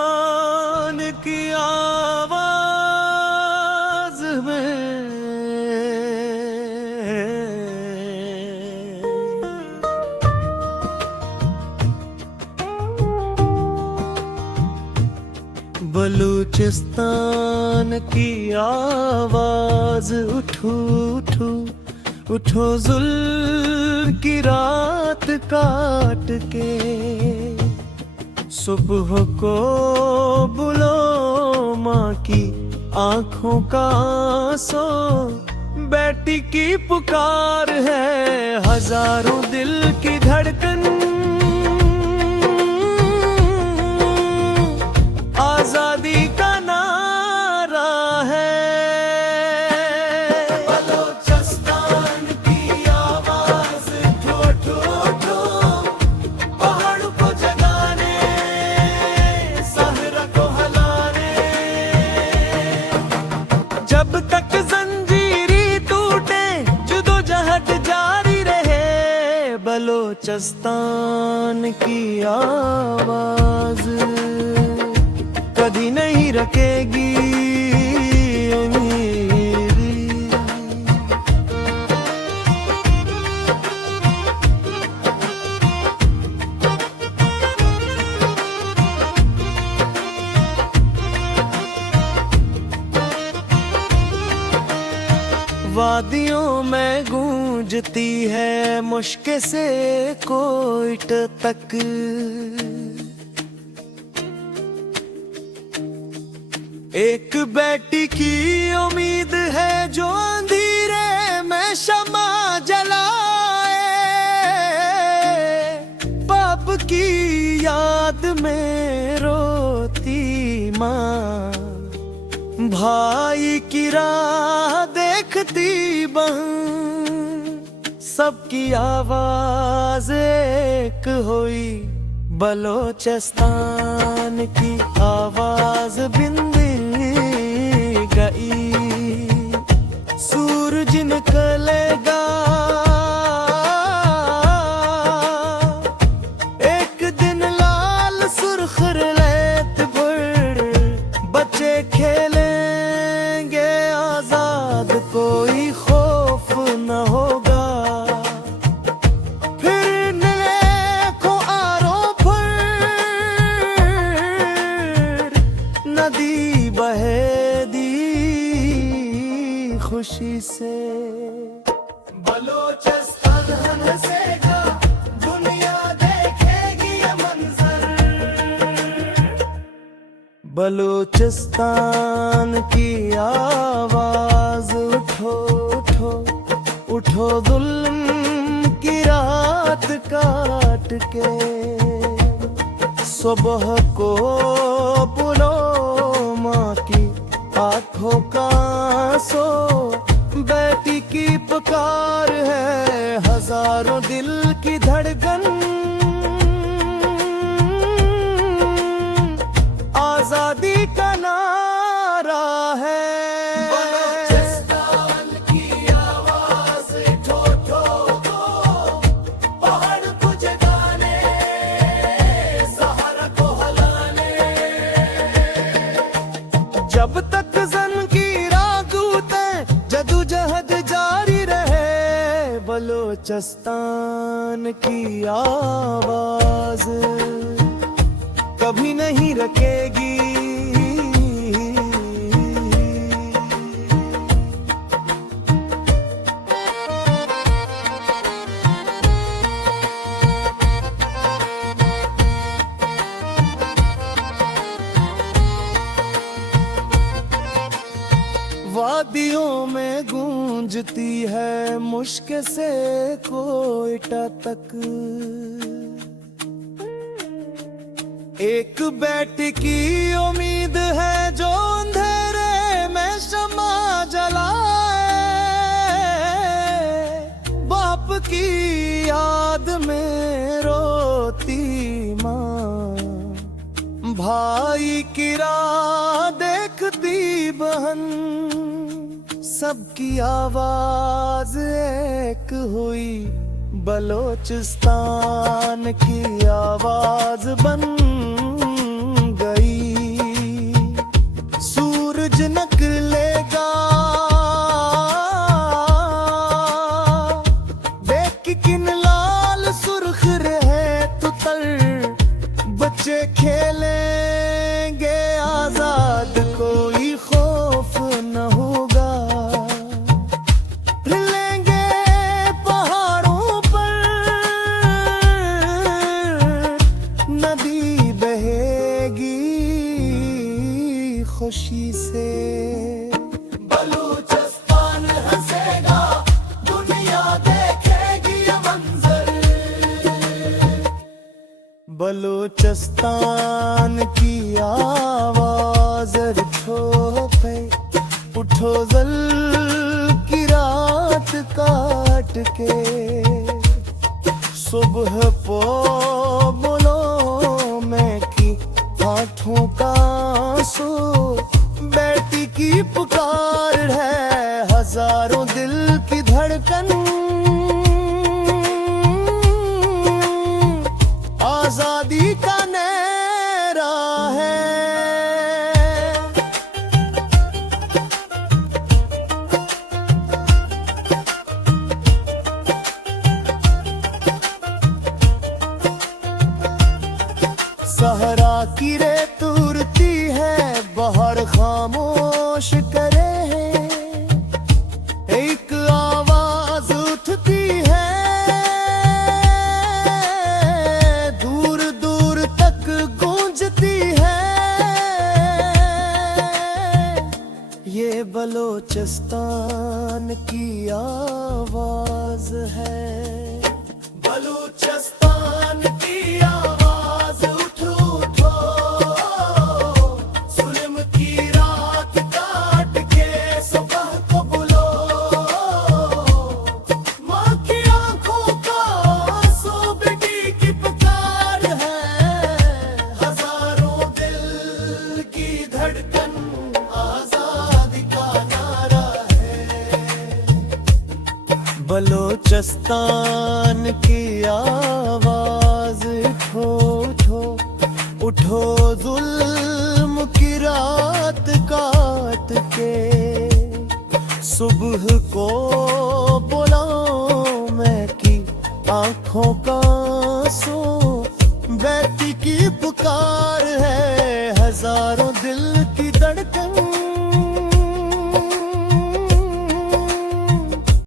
बलोचिस्तान की आवाज में बलूचिस्तान की आवाज उठो उठो उठो जुल्म की रात काट के सुबह को बुलो माँ की आंखों का आंसू बेटी की पुकार है हजारों दिल की धड़कन आजादी का नारा है बलोचिस्तान की आवाज उठो उठो उठो पहाड़ को जगाने सहरा को हलाने जब तक जंजीरी टूटे जुदोजहद जारी रहे बलोचिस्तान की आवाज कभी नहीं रखेगी मेरी। वादियों में गूंजती है मुश्किल से कोयट तक एक बेटी की उम्मीद है जो अंधेरे में शमा जलाए बाप की याद में रोती माँ भाई की राह देखती बहन सबकी आवाज एक हुई बलोचिस्तान की आवाज बिंदी गई सूरज निकलेगा एक दिन लाल सुर्ख रेत पर बच्चे खेलेंगे आजाद कोई खौफ न होगा फिर नेको आरों पर नदी बहेगी खुशी से बलोचिस्तान हंसेगा दुनिया देखेगी ये मंजर बलोचिस्तान की आवाज उठो उठो उठो जुल्म की रात काट के सुबह को बुलो माँ की आंखों का आंसू बेटी की पुकार है हजारों दिल की धड़कन आजादी का नारा है बलोचिस्तान की आवाज उठो उठो उठो पहाड़ को जगाने सहारा को हलाने जब तक जंजीरां टूटे जदोजहद जारी रहे बलोचिस्तान की आवाज कभी नहीं रखेगी वादियों में गूंजती है मुश्किल से कोयटा तक एक बेटी की उम्मीद है जो अंधेरे में शमा जलाए बाप की याद में रोती माँ भाई की राह देखती बहन सबकी आवाज एक हुई बलोचिस्तान की आवाज बन गई। सूरज निकलेगा देख किन लाल सुर्ख रहे तुतर, बच्चे खेलेंगे आजाद कोई खौफ न होगा। हिलेंगे पहाड़ों पर नदी बहेगी खुशी से। बलूचिस्तान हंसेगा दुनिया देखेगी ये मंजर। बलूचिस्तान की आवाज उठो पे उठो जल की रात काट के। सुबह पो बोलो मैं की आंखों का आंसू, बेटी की पुकार है हजारों दिल की धड़कन। आजादी का नहरा है। सहरा की रेत उड़ती है बाहर खामोश करे हैं। एक आवाज उठती है दूर दूर तक गूंजती है। ये बलोचिस्तान की आवाज है। बलूचिस्तान की आवाज उठो उठो, जुल्म की रात काट के सुबह को बुलो। माँ की आंखों का आंसू बेटी की पुकार है हजारों दिल की धड़कन। आजादी का नारा है। बलूचिस्तान की आवाज उठो उठो उठो, जुल्म की रात काट के सुबह को